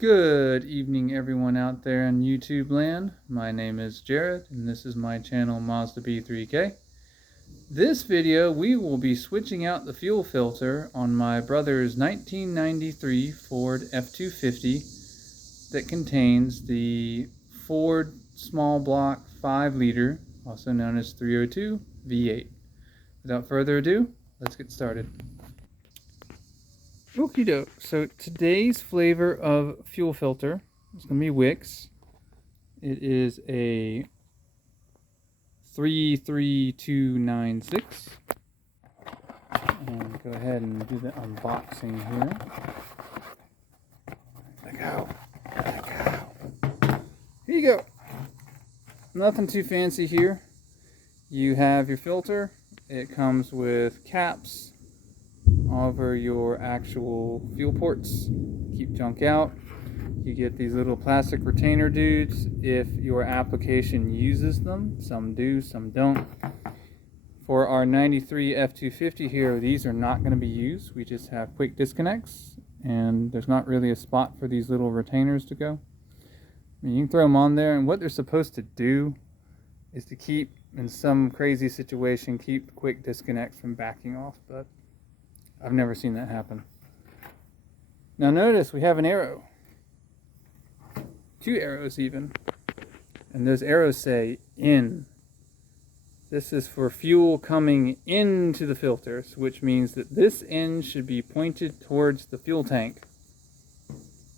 Good evening, everyone out there in YouTube land. My name is Jared, and this is my channel Mazda B3K. This video, we will be switching out the fuel filter on my brother's 1993 Ford F250 that contains the Ford small block 5 liter, also known as 302 V8. Without further ado, let's get started. Okie doke, so today's flavor of fuel filter is going to be Wix. It is a 33296. And go ahead and do the unboxing here. Let go. Let go. Here you go. Nothing too fancy here. You have your filter. It comes with caps over your actual fuel ports. Keep junk out. You get these little plastic retainer dudes if your application uses them. Some do, some don't. For our 93 F250 here, these are not going to be used. We just have quick disconnects, and there's not really a spot for these little retainers to go. I mean, you can throw them on there, and what they're supposed to do is to keep, in some crazy situation, keep quick disconnects from backing off, but I've never seen that happen. Now notice we have an arrow. 2 arrows even. And those arrows say in. This is for fuel coming into the filters, which means that this end should be pointed towards the fuel tank.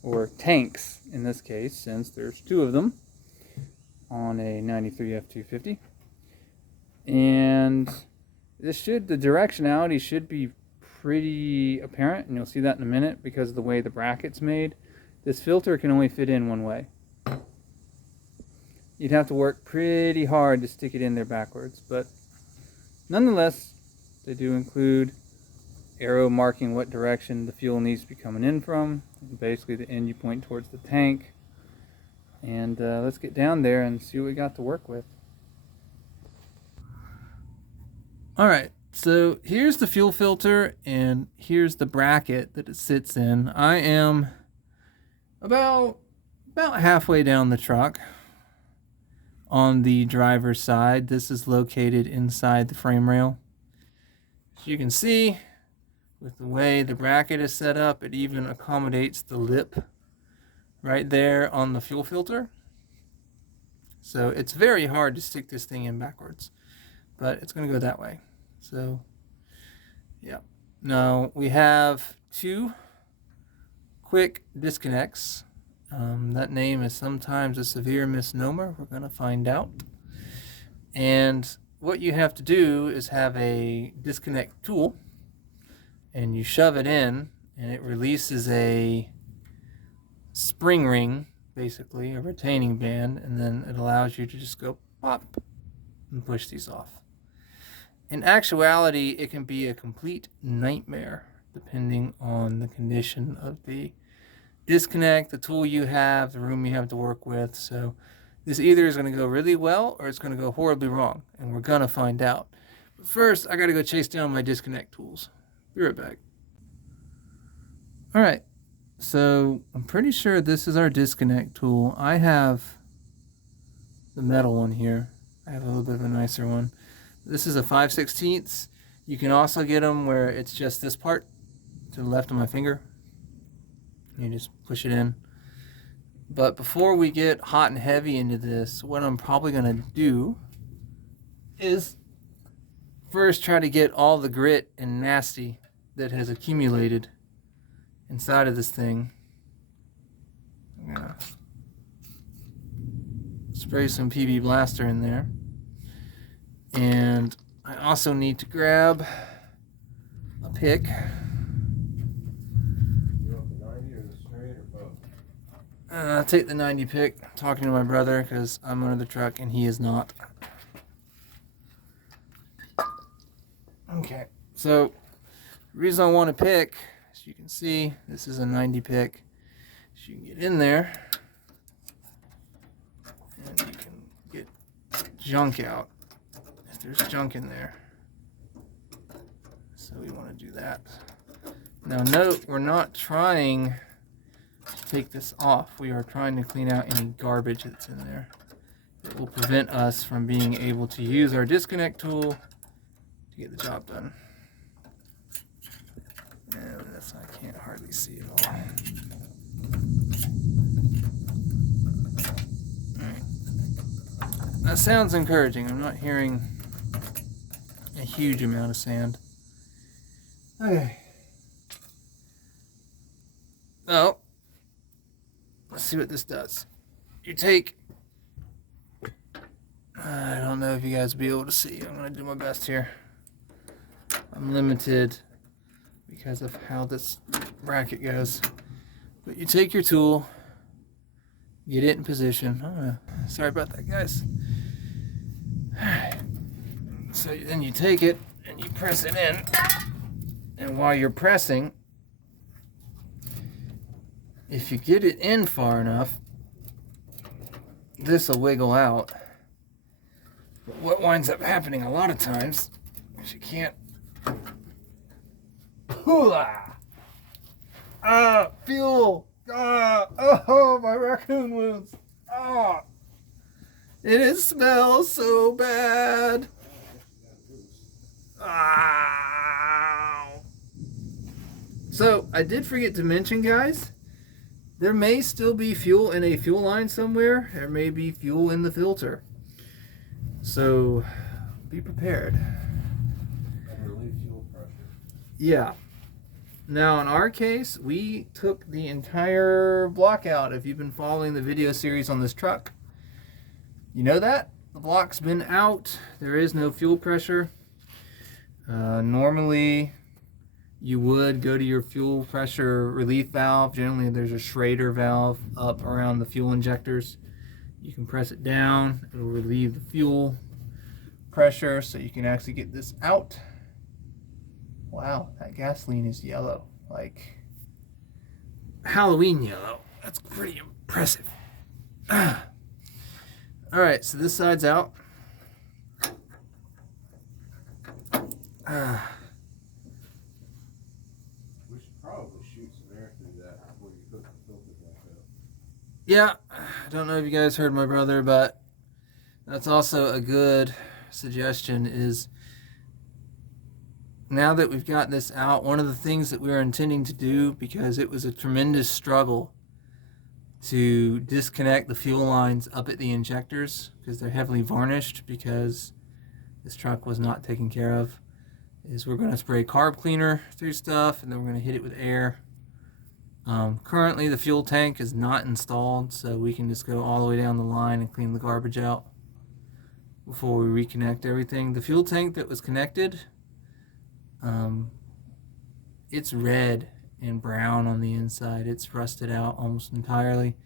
Or tanks in this case, since there's 2 of them on a 93 F250. And the directionality should be pretty apparent, and you'll see that in a minute because of the way the bracket's made. This filter can only fit in one way. You'd have to work pretty hard to stick it in there backwards, but nonetheless, they do include arrow marking what direction the fuel needs to be coming in from. Basically, the end you point towards the tank. And let's get down there and see what we got to work with. Alright. So here's the fuel filter, and here's the bracket that it sits in. I am about halfway down the truck on the driver's side. This is located inside the frame rail. As you can see, with the way the bracket is set up, it even accommodates the lip right there on the fuel filter. So it's very hard to stick this thing in backwards, but it's going to go that way. So, yeah. Now we have 2 quick disconnects. That name is sometimes a severe misnomer. We're going to find out. And what you have to do is have a disconnect tool, and you shove it in, and it releases a spring ring, basically, a retaining band, and then it allows you to just go pop and push these off. In actuality, it can be a complete nightmare depending on the condition of the disconnect, the tool you have, the room you have to work with. So this either is going to go really well or it's going to go horribly wrong, and we're going to find out. But first, I got to go chase down my disconnect tools. Be right back. Alright, so I'm pretty sure this is our disconnect tool. I have the metal one here. I have a little bit of a nicer one. This is a 5/16. You can also get them where it's just this part to the left of my finger. You just push it in. But before we get hot and heavy into this, what I'm probably going to do is first try to get all the grit and nasty that has accumulated inside of this thing. I'm going to spray some PB Blaster in there. And I also need to grab a pick. You want the 90 or the straight or both? I'll take the 90 pick. I'm talking to my brother because I'm under the truck and he is not. Okay, so the reason I want to pick, as you can see, this is a 90 pick. So you can get in there and you can get junk out. There's junk in there, so we want to do that. Now note, we're not trying take this off. We are trying to clean out any garbage that's in there. It will prevent us from being able to use our disconnect tool to get the job done. And this I can't hardly see at all. That sounds encouraging. I'm not hearing a huge amount of sand. Okay. Oh, let's see what this does. You take, I don't know if you guys will be able to see. I'm going to do my best here. I'm limited because of how this bracket goes. But you take your tool, get it in position. Oh, sorry about that, guys. Alright. So then you take it and you press it in. And while you're pressing, if you get it in far enough, this will wiggle out. But what winds up happening a lot of times is you can't. Hula! Ah, fuel! Ah, oh, my raccoon wounds! Ah! It smells so bad! Ow! So, I did forget to mention, guys, there may still be fuel in a fuel line somewhere. There may be fuel in the filter. So, be prepared. And relieve fuel pressure. Yeah. Now, in our case, we took the entire block out. If you've been following the video series on this truck, you know that. The block's been out. There is no fuel pressure. Normally, you would go to your fuel pressure relief valve. Generally, there's a Schrader valve up around the fuel injectors. You can press it down. It'll relieve the fuel pressure so you can actually get this out. Wow, that gasoline is yellow, like Halloween yellow. That's pretty impressive. All right, so this side's out. We should probably shoot some air through that before you hook the filter back up. Yeah, I don't know if you guys heard my brother, but that's also a good suggestion is now that we've got this out, one of the things that we were intending to do, because it was a tremendous struggle to disconnect the fuel lines up at the injectors because they're heavily varnished because this truck was not taken care of, is we're going to spray carb cleaner through stuff and then we're going to hit it with air. Currently the fuel tank is not installed, so we can just go all the way down the line and clean the garbage out before we reconnect everything. The fuel tank that was connected, it's red and brown on the inside. It's rusted out almost entirely.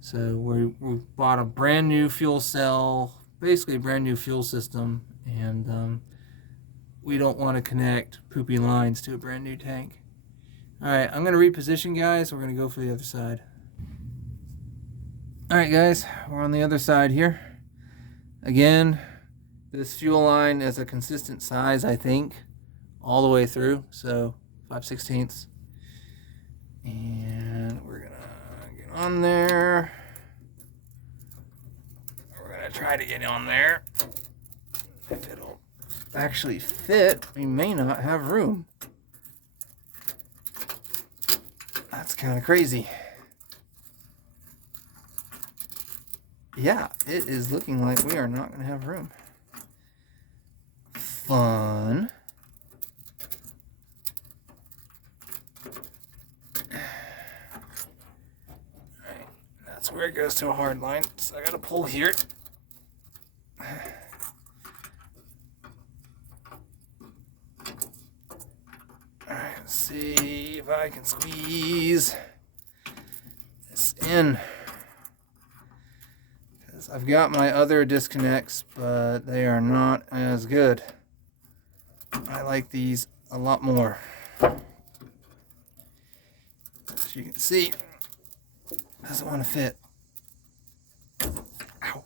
So we bought a brand new fuel cell, basically a brand new fuel system, and we don't want to connect poopy lines to a brand new tank. Alright, I'm going to reposition, guys. We're going to go for the other side. Alright, guys, we're on the other side here. Again, this fuel line is a consistent size, I think, all the way through, so 5/16. And we're going to get on there. We're going to try to get on there. If it'll actually fit, we may not have room. That's kind of crazy. Yeah, it is looking like we are not going to have room. Fun. Alright, that's where it goes to a hard line, so I got to pull here. Alright, let's see if I can squeeze this in. Because I've got my other disconnects, but they are not as good. I like these a lot more. As you can see, it doesn't want to fit. Ow.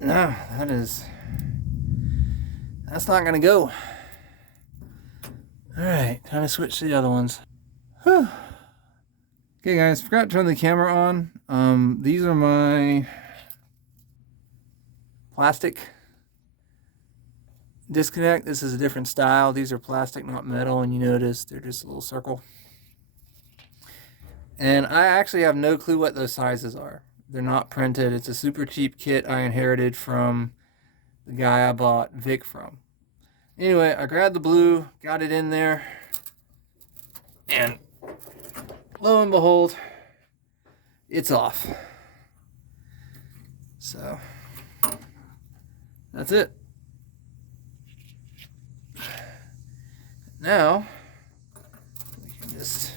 No, that's not gonna go. Alright, time to switch to the other ones. Whew. Okay guys, forgot to turn the camera on. These are my plastic disconnect. This is a different style. These are plastic, not metal, and you notice they're just a little circle. And I actually have no clue what those sizes are. They're not printed. It's a super cheap kit I inherited from the guy I bought Vic from. Anyway, I grabbed the blue, got it in there, and lo and behold, it's off. So, that's it. Now, we can just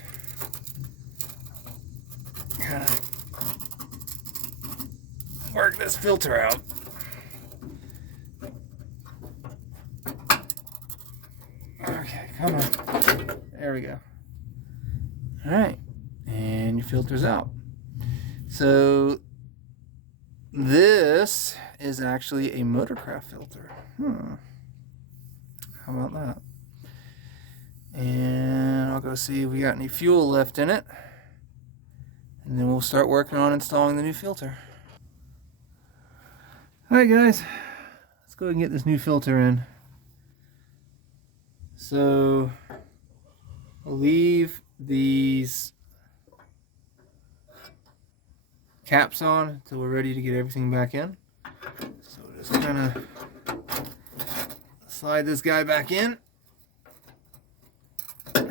kind of work this filter out. Okay, come on. There we go. All right, and your filter's out. So this is actually a motorcraft filter. How about that? And I'll go see if we got any fuel left in it, and then we'll start working on installing the new filter. All right, guys, let's go ahead and get this new filter in. So we'll leave these caps on until we're ready to get everything back in. So we'll just kind of slide this guy back in.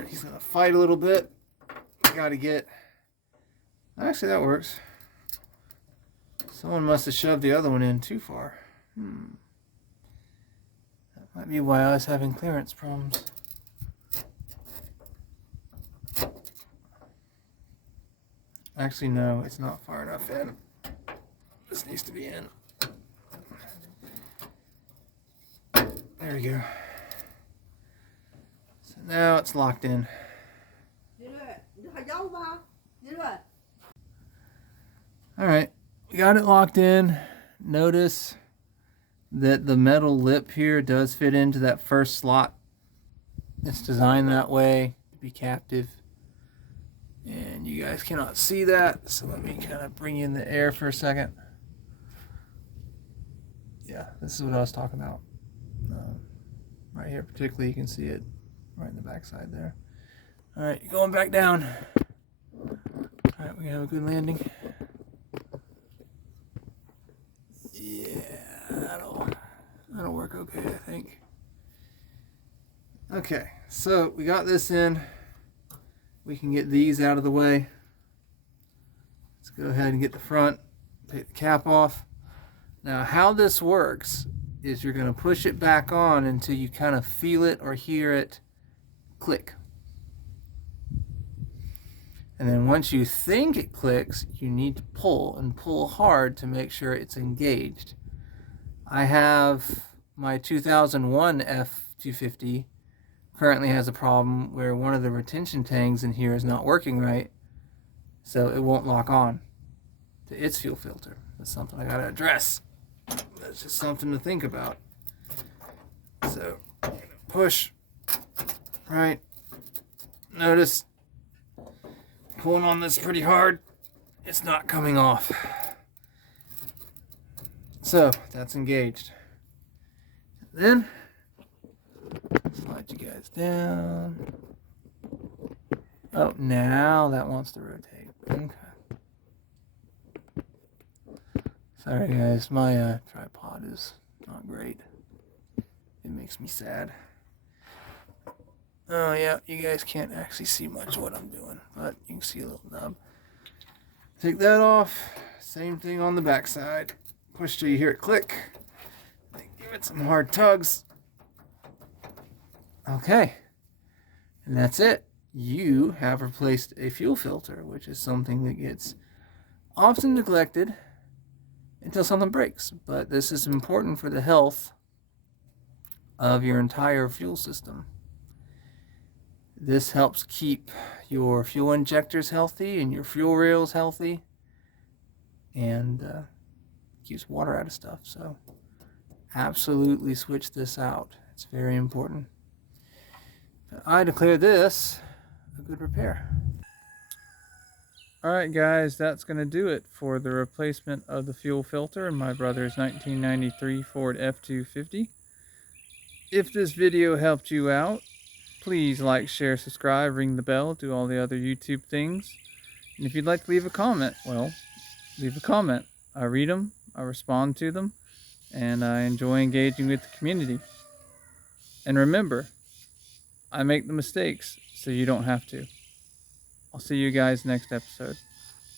He's gonna fight a little bit. Gotta get, actually that works. Someone must have shoved the other one in too far. That might be why I was having clearance problems. Actually, no, it's not far enough in. This needs to be in. There we go. So now it's locked in. Alright, we got it locked in. Notice that the metal lip here does fit into that first slot. It's designed that way to be captive. And you guys cannot see that, so let me kind of bring in the air for a second. Yeah, this is what I was talking about. Right here particularly, you can see it right in the back side there. Alright, you're going back down. Alright, we have a good landing. Yeah, that'll work okay, I think. Okay, so we got this in. We can get these out of the way. Let's go ahead and get the front, take the cap off. Now how this works is you're going to push it back on until you kind of feel it or hear it click. And then once you think it clicks, you need to pull and pull hard to make sure it's engaged. I have my 2001 F250 currently has a problem where one of the retention tangs in here is not working right, so it won't lock on to its fuel filter. That's something I gotta address. That's just something to think about. So push, right? Notice pulling on this pretty hard, it's not coming off. So that's engaged. Then slide you guys down. Oh, now that wants to rotate. Okay. Sorry guys, my tripod is not great. It makes me sad. Oh yeah, you guys can't actually see much of what I'm doing, but you can see a little nub. Take that off. Same thing on the back side. Push till you hear it click. Give it some hard tugs. Okay, and that's it. You have replaced a fuel filter, which is something that gets often neglected until something breaks. But this is important for the health of your entire fuel system. This helps keep your fuel injectors healthy and your fuel rails healthy, and keeps water out of stuff. So absolutely switch this out. It's very important. But I declare this a good repair. Alright guys, that's going to do it for the replacement of the fuel filter in my brother's 1993 Ford F250. If this video helped you out, please like, share, subscribe, ring the bell, do all the other YouTube things. And if you'd like to leave a comment, well, leave a comment. I read them, I respond to them, and I enjoy engaging with the community. And remember, I make the mistakes so you don't have to. I'll see you guys next episode.